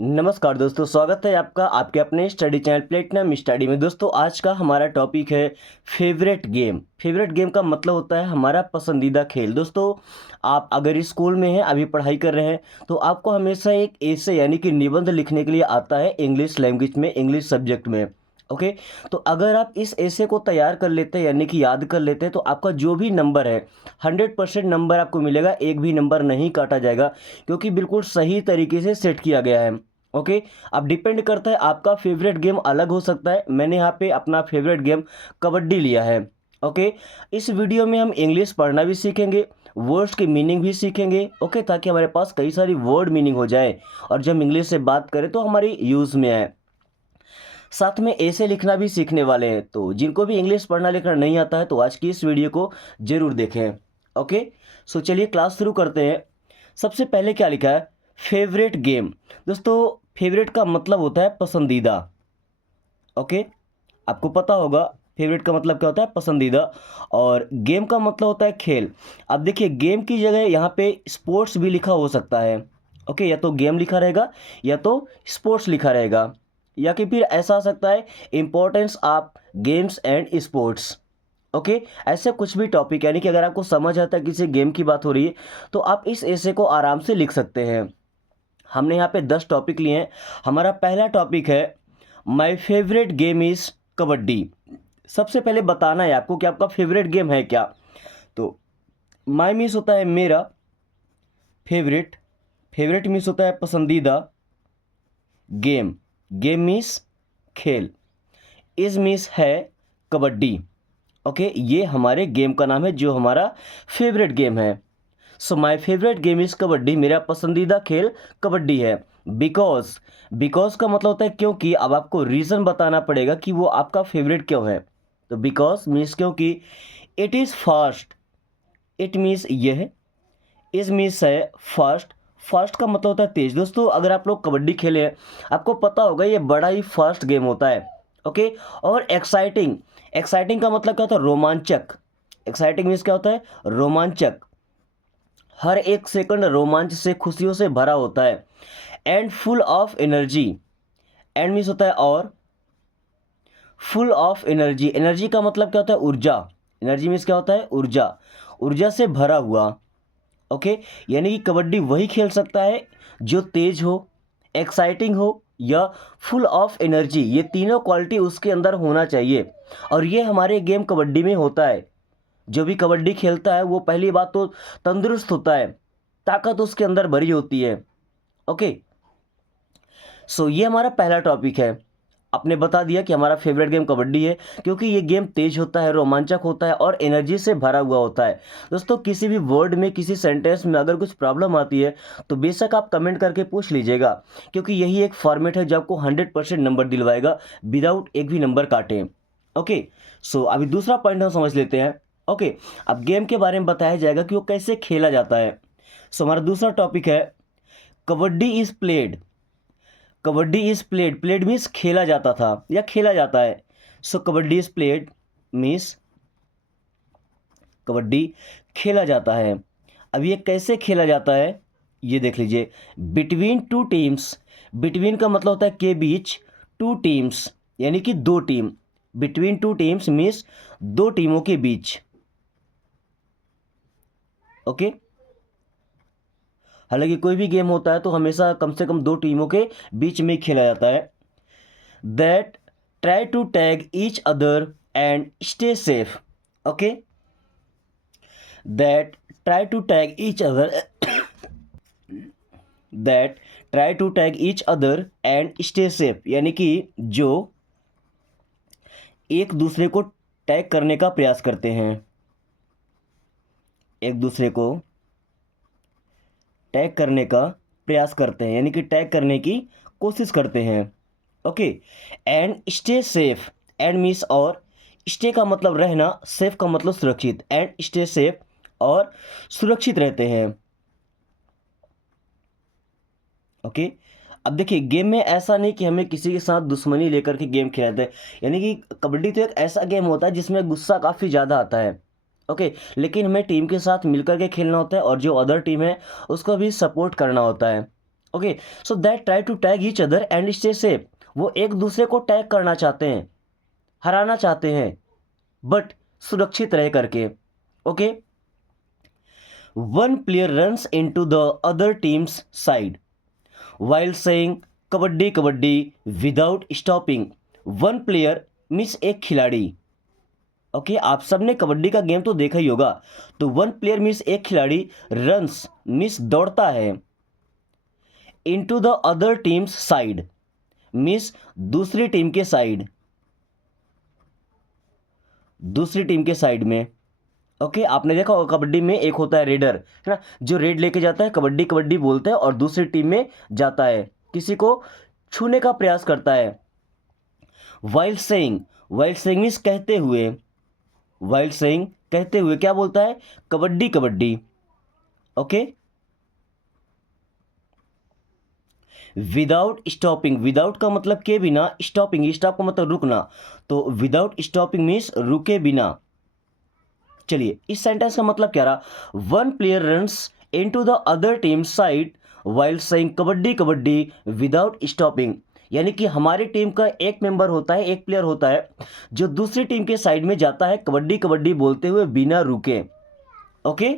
नमस्कार दोस्तों, स्वागत है आपका आपके अपने स्टडी चैनल प्लेटिनम स्टडी में। दोस्तों आज का हमारा टॉपिक है फेवरेट गेम। फेवरेट गेम का मतलब होता है हमारा पसंदीदा खेल। दोस्तों आप अगर स्कूल में हैं, अभी पढ़ाई कर रहे हैं, तो आपको हमेशा एक ऐसे यानी कि निबंध लिखने के लिए आता है इंग्लिश लैंग्वेज में, इंग्लिश सब्जेक्ट में। ओके, तो अगर आप इस ऐसे को तैयार कर लेते हैं यानी कि याद कर लेते हैं, तो आपका जो भी नंबर है 100% नंबर आपको मिलेगा, एक भी नंबर नहीं काटा जाएगा, क्योंकि बिल्कुल सही तरीके से सेट किया गया है। ओके, अब डिपेंड करता है, आपका फेवरेट गेम अलग हो सकता है। मैंने यहाँ पे अपना फेवरेट गेम कबड्डी लिया है। ओके, इस वीडियो में हम इंग्लिश पढ़ना भी सीखेंगे, वर्ड्स की मीनिंग भी सीखेंगे। ओके, ताकि हमारे पास कई सारी वर्ड मीनिंग हो जाए और जब इंग्लिश से बात करें तो हमारी यूज़ में आए। साथ में ऐसे लिखना भी सीखने वाले हैं, तो जिनको भी इंग्लिश पढ़ना लिखना नहीं आता है तो आज की इस वीडियो को ज़रूर देखें। ओके, सो चलिए क्लास शुरू करते हैं। सबसे पहले क्या लिखा है? Favourite game. दोस्तों फेवरेट का मतलब होता है पसंदीदा। ओके, आपको पता होगा फेवरेट का मतलब क्या होता है? पसंदीदा। और गेम का मतलब होता है खेल। अब देखिए, गेम की जगह यहाँ पे स्पोर्ट्स भी लिखा हो सकता है। ओके, या तो गेम लिखा रहेगा या तो स्पोर्ट्स लिखा रहेगा, या कि फिर ऐसा आ सकता है importance of games and sports. Okay, ऐसे कुछ भी टॉपिक, यानी कि अगर आपको समझ आता है किसी गेम की बात हो रही है तो आप इस ऐसे को आराम से लिख सकते हैं। हमने यहाँ पे 10 टॉपिक लिए हैं। हमारा पहला टॉपिक है my favourite game is kabaddi. सबसे पहले बताना है आपको कि आपका फेवरेट गेम है क्या। तो माय मीन्स होता है मेरा, फेवरेट, फेवरेट मीन्स होता है पसंदीदा, गेम, गेम मीन्स खेल, इज मीन्स है कबड्डी। ओके, ये हमारे गेम का नाम है जो हमारा फेवरेट गेम है। So my favourite game is kabaddi, मेरा पसंदीदा खेल कबड्डी है। बिकॉज, बिकॉज का मतलब होता है क्योंकि। अब आपको रीज़न बताना पड़ेगा कि वो आपका फेवरेट क्यों है। तो बिकॉज मीन्स क्योंकि, it is fast, it means यह, इज मीन्स है फास्ट, फास्ट का मतलब होता है तेज। दोस्तों अगर आप लोग कबड्डी खेले हैं, आपको पता होगा ये बड़ा ही फास्ट गेम होता है। ओके, और एक्साइटिंग, एक्साइटिंग का मतलब क्या होता है? रोमांचक। एक्साइटिंग मीन्स क्या होता है? रोमांचक। हर एक सेकंड रोमांच से, खुशियों से भरा होता है। And full of energy, and means होता है और, फुल ऑफ एनर्जी, एनर्जी का मतलब क्या होता है? ऊर्जा। एनर्जी मीन्स क्या होता है? ऊर्जा, ऊर्जा से भरा हुआ। ओके, यानी कि कबड्डी वही खेल सकता है जो तेज हो, एक्साइटिंग हो या फुल ऑफ एनर्जी। ये तीनों क्वालिटी उसके अंदर होना चाहिए, और ये हमारे गेम कबड्डी में होता है। जो भी कबड्डी खेलता है वो पहली बात तो तंदुरुस्त होता है, ताकत उसके अंदर भरी होती है। ओके, सो ये हमारा पहला टॉपिक है। आपने बता दिया कि हमारा फेवरेट गेम कबड्डी है, क्योंकि ये गेम तेज होता है, रोमांचक होता है और एनर्जी से भरा हुआ होता है। दोस्तों किसी भी वर्ड में, किसी सेंटेंस में अगर कुछ प्रॉब्लम आती है तो बेशक आप कमेंट करके पूछ लीजिएगा, क्योंकि यही एक फॉर्मेट है जो आपको 100% नंबर दिलवाएगा विदाउट एक भी नंबर काटे। ओके, सो अभी दूसरा पॉइंट हम समझ लेते हैं। ओके, अब गेम के बारे में बताया जाएगा कि वो कैसे खेला जाता है। सो हमारा दूसरा टॉपिक है kabaddi is played. Kabaddi is played, played means खेला जाता था या खेला जाता है। So kabaddi is played means kabaddi खेला जाता है। अब ये कैसे खेला जाता है ये देख लीजिए। बिटवीन टू टीम्स, बिटवीन का मतलब होता है के बीच, टू टीम्स यानी कि दो team. Between two teams means दो टीमों के बीच। ओके, हालांकि कोई भी गेम होता है तो हमेशा कम से कम दो टीमों के बीच में खेला जाता है। That try to tag each other and stay safe. Okay, that try to tag each other, that try to tag each other and stay safe, यानी कि जो एक दूसरे को टैग करने का प्रयास करते हैं, एक दूसरे को टैग करने का प्रयास करते हैं, यानी कि टैग करने की कोशिश करते हैं। Okay, and stay safe, and means और, स्टे का मतलब रहना, सेफ का मतलब सुरक्षित, एंड स्टे सेफ और सुरक्षित रहते हैं। ओके, अब देखिए गेम में ऐसा नहीं कि हमें किसी के साथ दुश्मनी लेकर के गेम खेलते हैं, यानी कि कबड्डी तो एक ऐसा गेम होता है जिसमें गुस्सा काफ़ी ज़्यादा आता है। ओके, लेकिन हमें टीम के साथ मिलकर के खेलना होता है और जो अदर टीम है उसको भी सपोर्ट करना होता है। Okay, so that try to tag each other and stay safe. वो एक दूसरे को टैग करना चाहते हैं, हराना चाहते हैं, बट सुरक्षित रह करके। Okay, one player runs into the other teams side while saying kabaddi kabaddi without stopping. One player means एक खिलाड़ी। ओके, आप सबने कबड्डी का गेम तो देखा ही होगा। तो वन प्लेयर मीन्स एक खिलाड़ी, रन्स मीन्स दौड़ता है, into the other teams side means दूसरी टीम के साइड, दूसरी टीम के साइड में। ओके, आपने देखा होगा कबड्डी में एक होता है रेडर, है ना, जो रेड लेके जाता है, कबड्डी कबड्डी बोलते हैं और दूसरी टीम में जाता है, किसी को छूने का प्रयास करता है। While saying, while saying means कहते हुए, वाइल सेइंग कहते हुए क्या बोलता है, kabaddi kabaddi. Okay, without stopping, without का मतलब के बिना, स्टॉपिंग, स्टॉप का मतलब रुकना, तो विदाउट स्टॉपिंग मीन्स रुके बिना। चलिए, इस सेंटेंस का मतलब क्या रहा, one player runs into the other team side while saying kabaddi kabaddi without stopping. यानी कि हमारी टीम का एक मेंबर होता है, एक प्लेयर होता है जो दूसरी टीम के साइड में जाता है कबड्डी कबड्डी बोलते हुए बिना रुके। Okay,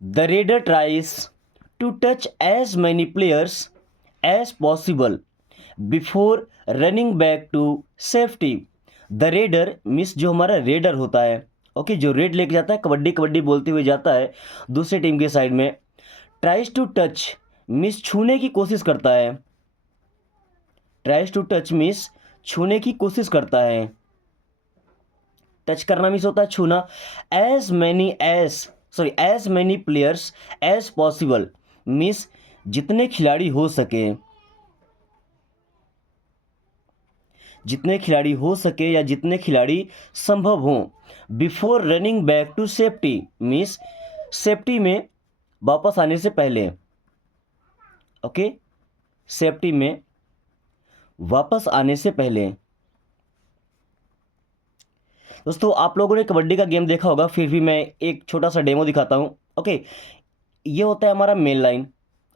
the raider tries to touch as many players as possible before running back to safety. The raider means जो हमारा रेडर होता है, ओके, जो रेड लेके जाता है कबड्डी कबड्डी बोलते हुए जाता है दूसरी टीम के साइड में। ट्राइज टू टच मीन्स छूने की कोशिश करता है, ट्राइज टू टच मीन्स छूने की कोशिश करता है, टच करना मीन्स होता है छूना। As many players as possible means जितने खिलाड़ी हो सके, जितने खिलाड़ी हो सके या जितने खिलाड़ी संभव हों। Before running back to safety means safety में वापस आने से पहले। ओके, सेफ्टी में वापस आने से पहले। दोस्तों, आप लोगों ने कबड्डी का गेम देखा होगा, फिर भी मैं एक छोटा सा डेमो दिखाता हूँ। ओके, ये होता है हमारा मेन लाइन।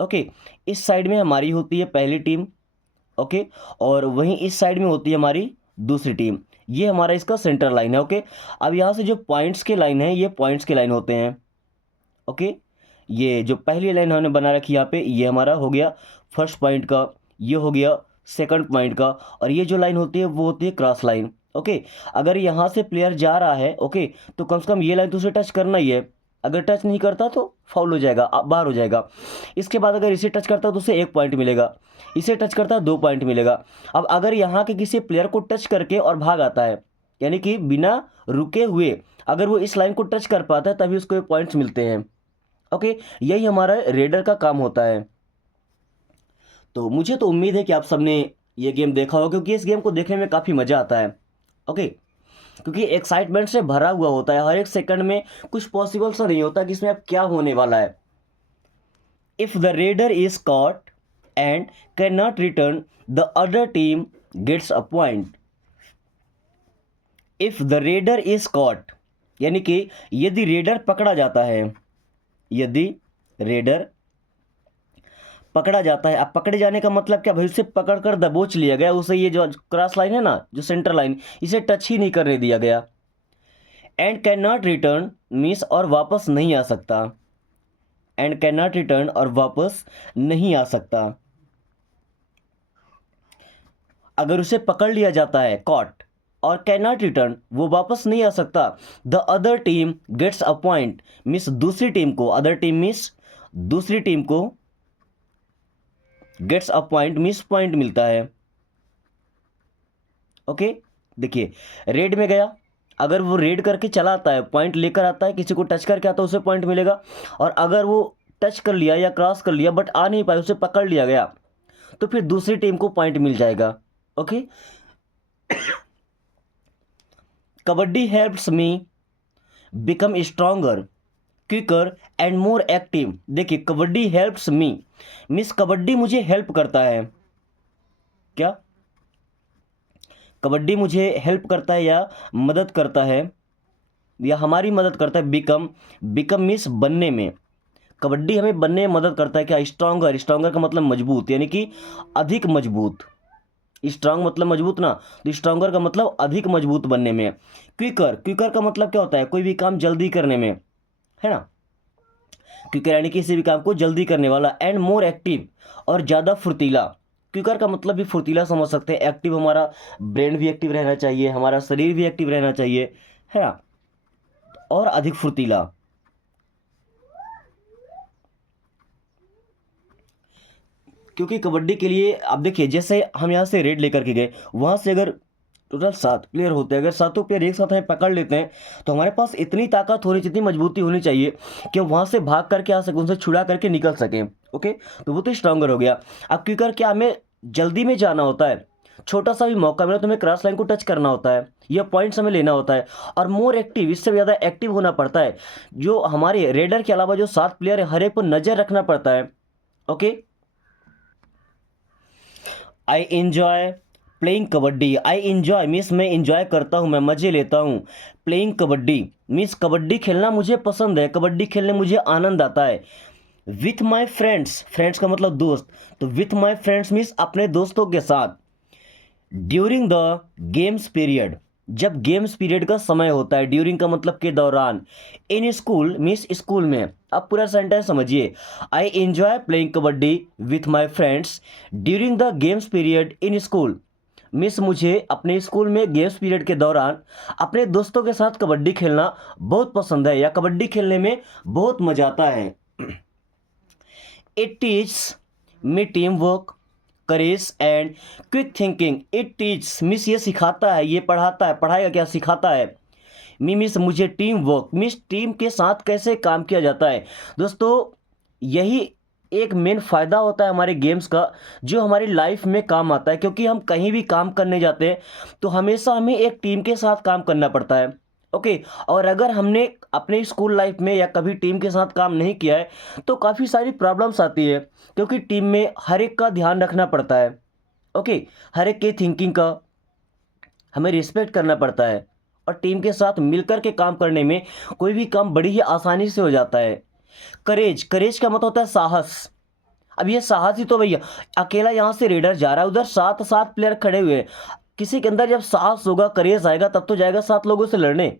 ओके, इस साइड में हमारी होती है पहली टीम, ओके, और वहीं इस साइड में होती है हमारी दूसरी टीम। ये हमारा इसका सेंटर लाइन है। ओके, अब यहाँ से जो पॉइंट्स के लाइन है, ये पॉइंट्स के लाइन होते हैं। ओके, ये जो पहली लाइन हमने बना रखी यहाँ पे, ये हमारा हो गया फर्स्ट पॉइंट का, ये हो गया सेकंड पॉइंट का, और ये जो लाइन होती है वो होती है क्रॉस लाइन। ओके, अगर यहाँ से प्लेयर जा रहा है, ओके, तो कम से कम ये लाइन तो उसे टच करना ही है। अगर टच नहीं करता तो फाउल हो जाएगा, बाहर हो जाएगा। इसके बाद अगर इसे टच करता तो उसे 1 पॉइंट मिलेगा, इसे टच करता 2 पॉइंट मिलेगा। अब अगर यहाँ के किसी प्लेयर को टच करके और भाग आता है, यानी कि बिना रुके हुए अगर वो इस लाइन को टच कर पाता है, तभी उसको पॉइंट्स मिलते हैं। ओके, यही हमारा रेडर का काम होता है। तो मुझे तो उम्मीद है कि आप सबने ये गेम देखा होगा, क्योंकि इस गेम को देखने में काफ़ी मज़ा आता है। ओके, क्योंकि एक्साइटमेंट से भरा हुआ होता है, हर एक सेकंड में कुछ पॉसिबल सा नहीं होता कि इसमें अब क्या होने वाला है। If the raider is caught and can not return the other team gets a point. If the raider is caught यानी कि यदि रेडर पकड़ा जाता है, यदि रेडर पकड़ा जाता है। अब पकड़े जाने का मतलब क्या भाई, उसे पकड़ कर दबोच लिया गया, उसे ये जो क्रॉस लाइन है ना, जो सेंटर लाइन, इसे टच ही नहीं करने दिया गया। And can not return means और वापस नहीं आ सकता, एंड कैन नॉट रिटर्न और वापस नहीं आ सकता। अगर उसे पकड़ लिया जाता है, कॉट, और कैन नॉट रिटर्न, वो वापस नहीं आ सकता। The other team gets a point means दूसरी टीम को, अदर टीम मीन्स दूसरी टीम को, gets a point means point मिलता है। ओके, देखिए रेड में गया, अगर वो रेड करके चला आता है, पॉइंट लेकर आता है, किसी को टच करके आता है, उसे पॉइंट मिलेगा। और अगर वो टच कर लिया या क्रॉस कर लिया बट आ नहीं पाया, उसे पकड़ लिया गया, तो फिर दूसरी टीम को पॉइंट मिल जाएगा। Okay, kabaddi helps me become stronger quicker and more active. देखिए, kabaddi helps me means kabaddi मुझे हेल्प करता है। क्या, कबड्डी मुझे हेल्प करता है या मदद करता है या हमारी मदद करता है बिकम, बिकम मीन्स बनने में, कबड्डी हमें बनने में मदद करता है क्या, स्ट्रॉन्गर, स्ट्रॉन्गर का मतलब मजबूत यानी कि अधिक मजबूत, स्ट्रांग मतलब मजबूत ना, तो स्ट्रॉन्गर का मतलब अधिक मजबूत बनने में। क्विकर, क्विकर का मतलब क्या होता है, कोई भी काम जल्दी करने में, है ना, क्विकर यानी किसी भी काम को जल्दी करने वाला। एंड मोर एक्टिव, और ज़्यादा फुर्तीला, क्विकर का मतलब भी फुर्तीला समझ सकते हैं, एक्टिव हमारा ब्रेन भी एक्टिव रहना चाहिए, हमारा शरीर भी एक्टिव रहना चाहिए, है ना, और अधिक फुर्तीला। क्योंकि कबड्डी के लिए आप देखिए, जैसे हम यहाँ से रेड लेकर के गए, वहाँ से अगर टोटल 7 प्लेयर होते हैं, अगर सातों प्लेयर एक साथ हमें पकड़ लेते हैं तो हमारे पास इतनी ताकत होनी, जितनी मजबूती होनी चाहिए कि हम वहाँ से भाग करके आ सकें, उनसे छुड़ा करके निकल सकें। ओके, तो वो तो स्ट्रांगर हो गया। अब क्विकर क्या, हमें जल्दी में जाना होता है, छोटा सा भी मौका मिला तो हमें क्रॉस लाइन को टच करना होता है, यह पॉइंट्स हमें लेना होता है। और मोर एक्टिव, इससे ज़्यादा एक्टिव होना पड़ता है, जो हमारे रेडर के अलावा जो 7 प्लेयर है हर एक पर नज़र रखना पड़ता है। Okay, I enjoy playing kabaddi, I enjoy means मैं इंजॉय करता हूँ, मैं मज़े लेता हूँ। प्लेइंग कबड्डी मीन्स कबड्डी खेलना मुझे पसंद है, कबड्डी खेलने मुझे आनंद आता है। विथ माई फ्रेंड्स, फ्रेंड्स का मतलब दोस्त, तो विथ माई फ्रेंड्स मीन्स अपने दोस्तों के साथ। ड्यूरिंग द गेम्स पीरियड, जब गेम्स पीरियड का समय होता है, ड्यूरिंग का मतलब के दौरान। इन स्कूल मीन्स स्कूल में। अब पूरा सेंटेंस समझिए, I enjoy playing kabaddi with my friends during the games period in school. Miss मुझे अपने स्कूल में गेम्स पीरियड के दौरान अपने दोस्तों के साथ कबड्डी खेलना बहुत पसंद है, या कबड्डी खेलने में बहुत मजा आता है। It teach me team work, courage and quick thinking. It teach miss ये सिखाता है, ये पढ़ाता है, पढ़ाएगा क्या, सिखाता है। मी मिस मुझे टीम वर्क, मिस टीम के साथ कैसे काम किया जाता है। दोस्तों यही एक मेन फ़ायदा होता है हमारे गेम्स का, जो हमारी लाइफ में काम आता है, क्योंकि हम कहीं भी काम करने जाते हैं तो हमेशा हमें एक टीम के साथ काम करना पड़ता है। ओके, और अगर हमने अपने स्कूल लाइफ में या कभी टीम के साथ काम नहीं किया है तो काफ़ी सारी प्रॉब्लम्स आती है, क्योंकि टीम में हर एक का ध्यान रखना पड़ता है। ओके, हर एक के थिंकिंग का हमें रिस्पेक्ट करना पड़ता है, और टीम के साथ मिलकर के काम करने में कोई भी काम बड़ी ही आसानी से हो जाता है। करेज, करेज का मतलब होता है साहस। अब ये साहस ही तो भैया, अकेला यहाँ से रेडर जा रहा है, उधर 7 प्लेयर खड़े हुए हैं, किसी के अंदर जब साहस होगा, करेज आएगा, तब तो जाएगा 7 लोगों से लड़ने।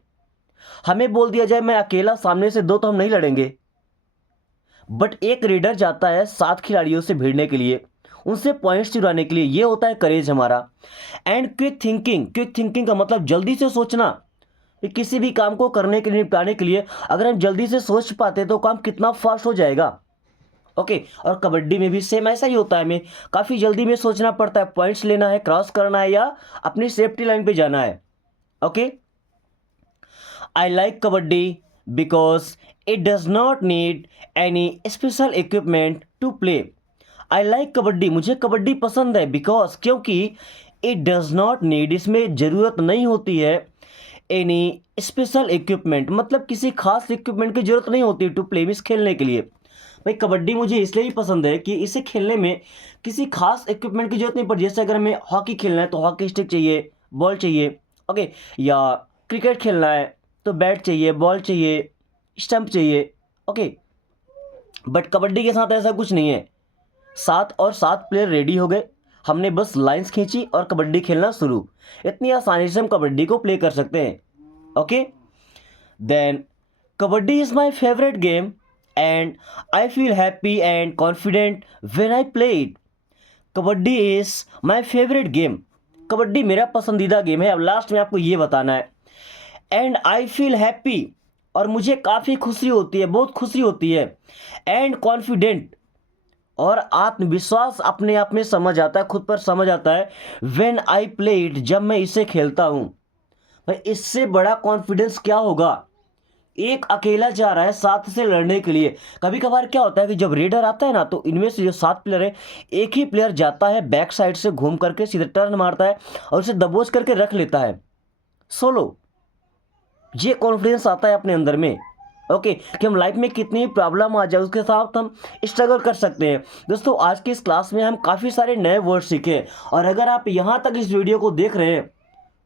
हमें बोल दिया जाए मैं अकेला सामने से 2, तो हम नहीं लड़ेंगे, बट एक रेडर जाता है 7 खिलाड़ियों से भिड़ने के लिए, उनसे पॉइंट्स चुराने के लिए, ये होता है करेज हमारा। And quick thinking, quick thinking का मतलब जल्दी से सोचना, कि किसी भी काम को करने के लिए, निपटाने के लिए अगर हम जल्दी से सोच पाते तो काम कितना फास्ट हो जाएगा। ओके, और कबड्डी में भी सेम ऐसा ही होता है, हमें काफ़ी जल्दी में सोचना पड़ता है, पॉइंट्स लेना है, क्रॉस करना है, या अपनी सेफ्टी लाइन पे जाना है। Okay, I like kabaddi because it does not need any special equipment to play. I like kabaddi, मुझे कबड्डी पसंद है, बिकॉज क्योंकि इट डज नॉट नीड, इसमें ज़रूरत नहीं होती है, एनी स्पेशल इक्विपमेंट मतलब किसी खास इक्विपमेंट की ज़रूरत नहीं होती टू प्ले मीन्स खेलने के लिए। भाई कबड्डी मुझे इसलिए ही पसंद है कि इसे खेलने में किसी खास इक्विपमेंट की जरूरत नहीं पड़ती। जैसे अगर हमें हॉकी खेलना है तो हॉकी स्टिक चाहिए, बॉल चाहिए, ओके, या क्रिकेट खेलना है तो बैट चाहिए, बॉल चाहिए, स्टंप चाहिए, ओके। बट कबड्डी के साथ ऐसा कुछ नहीं है, 7 और 7 प्लेयर रेडी हो गए, हमने बस लाइंस खींची और कबड्डी खेलना शुरू, इतनी आसानी से हम कबड्डी को प्ले कर सकते हैं। Okay, then kabaddi is my favourite game and I feel happy and confident when I play it. Kabaddi is my favourite game, kabaddi मेरा पसंदीदा गेम है। अब लास्ट में आपको ये बताना है, एंड आई फील हैप्पी, और मुझे काफ़ी खुशी होती है, बहुत खुशी होती है। एंड कॉन्फिडेंट, और आत्मविश्वास अपने आप में समझ आता है, खुद पर समझ आता है। व्हेन आई प्ले इट, जब मैं इसे खेलता हूँ। भाई इससे बड़ा कॉन्फिडेंस क्या होगा, एक अकेला जा रहा है 7 से लड़ने के लिए। कभी कभार क्या होता है कि जब रेडर आता है ना, तो इनमें से जो 7 प्लेयर है, एक ही प्लेयर जाता है बैक साइड से घूम करके सीधे टर्न मारता है और उसे दबोच करके रख लेता है सोलो। ये कॉन्फिडेंस आता है अपने अंदर में, ओके, कि हम लाइफ में कितनी प्रॉब्लम आ जाए उसके साथ हम स्ट्रगल कर सकते हैं। दोस्तों आज की इस क्लास में हम काफ़ी सारे नए वर्ड सीखे, और अगर आप यहाँ तक इस वीडियो को देख रहे हैं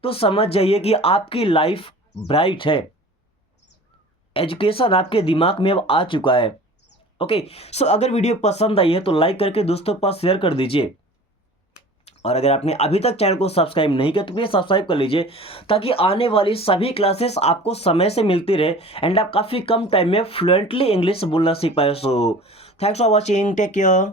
तो समझ जाइए कि आपकी लाइफ ब्राइट है। एजुकेशन आपके दिमाग में अब आ चुका है। ओके, सो अगर वीडियो पसंद आई है तो लाइक करके दोस्तों के पास शेयर कर दीजिए, और अगर आपने अभी तक चैनल को सब्सक्राइब नहीं किया तो प्लीज़ सब्सक्राइब कर लीजिए, ताकि आने वाली सभी क्लासेस आपको समय से मिलती रहे एंड आप काफ़ी कम टाइम में फ्लुएंटली इंग्लिश बोलना सीख पाए। So thanks for watching, take care.